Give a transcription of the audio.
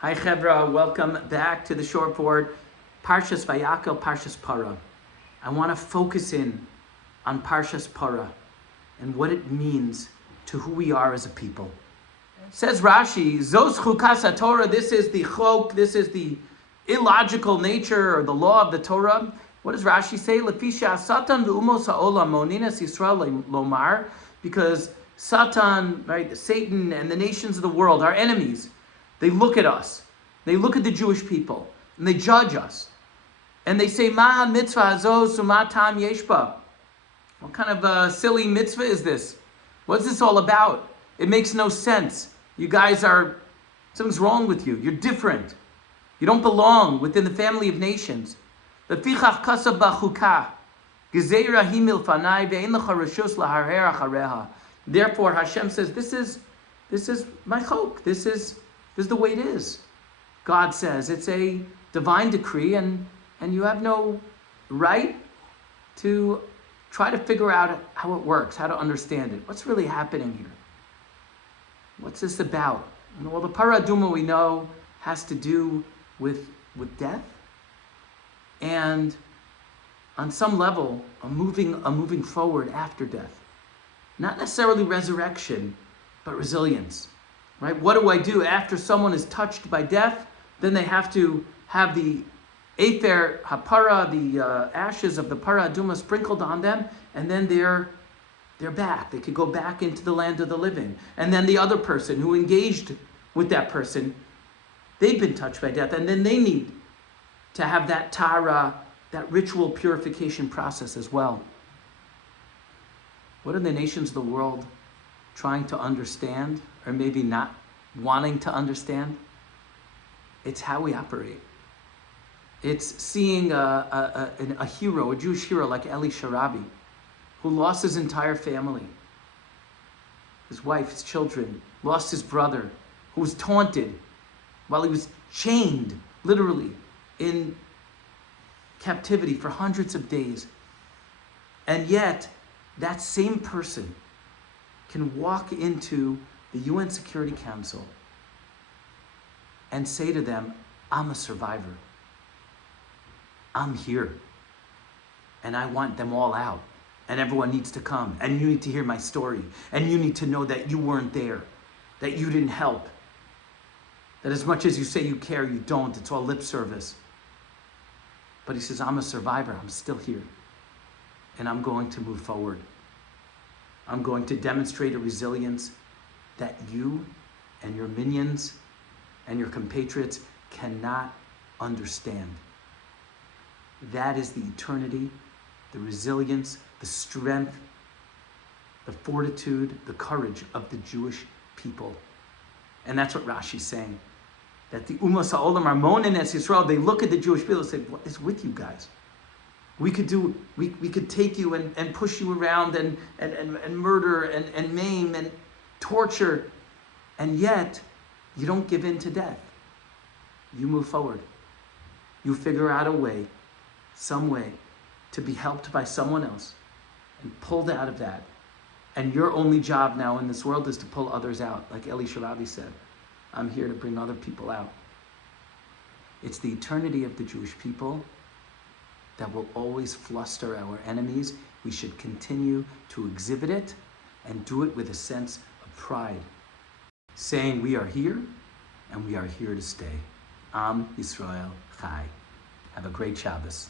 Hi Chevra, welcome back to the shortboard. Parshas Vayakel, Parshas Parah. I want to focus in on Parshas Parah and what it means to who we are as a people. Says Rashi, Zos chukas Torah, this is the chok, this is the illogical nature or the law of the Torah. What does Rashi say? Lefisha Satan v'umos ha'olam moninas Yisrael lomar, because Satan, right, Satan and the nations of the world, our enemies, they look at us, they look at the Jewish people, and they judge us. And they say, Ma mitzvah hazos umatam yeshba. What kind of a silly mitzvah is this? What's this all about? It makes no sense. You guys are, something's wrong with you. You're different. You don't belong within the family of nations. Lefichach kasab b'chuka, gezeira hi milfanai ve'en lecha reshus laharher achareha. Therefore, Hashem says, this is my chok. This is the way it is. God says it's a divine decree, and you have no right to try to figure out how it works, how to understand it. What's really happening here? What's this about? Well, the Parah Aduma we know has to do with death, and on some level, a moving forward after death. Not necessarily resurrection, but resilience. Right? What do I do after someone is touched by death? Then they have to have the Efer HaPara, the ashes of the Parah Aduma sprinkled on them, and then they're back. They could go back into the land of the living. And then the other person who engaged with that person, they've been touched by death, and then they need to have that Tara, that ritual purification process as well. What are the nations of the world trying to understand, or maybe not wanting to understand? It's how we operate. It's seeing a hero, a Jewish hero like Eli Sharabi, who lost his entire family, his wife, his children, lost his brother, who was taunted while he was chained, literally, in captivity for hundreds of days. And yet, that same person can walk into the UN Security Council and say to them, I'm a survivor. I'm here. And I want them all out. And everyone needs to come. And you need to hear my story. And you need to know that you weren't there. That you didn't help. That as much as you say you care, you don't. It's all lip service. But he says, I'm a survivor. I'm still here. And I'm going to move forward. I'm going to demonstrate a resilience that you and your minions and your compatriots cannot understand. That is the eternity, the resilience, the strength, the fortitude, the courage of the Jewish people. And that's what Rashi's saying. That the Umas Ha'olam Armonin as Yisrael, they look at the Jewish people and say, what is with you guys? We could take you and push you around and murder and maim and torture, and yet you don't give in to death. You move forward. You figure out a way, some way, to be helped by someone else and pulled out of that. And your only job now in this world is to pull others out, like Eli Sharabi said. I'm here to bring other people out. It's the eternity of the Jewish people that will always fluster our enemies. We should continue to exhibit it and do it with a sense of pride, saying we are here and we are here to stay. Am Yisrael Chai. Have a great Shabbos.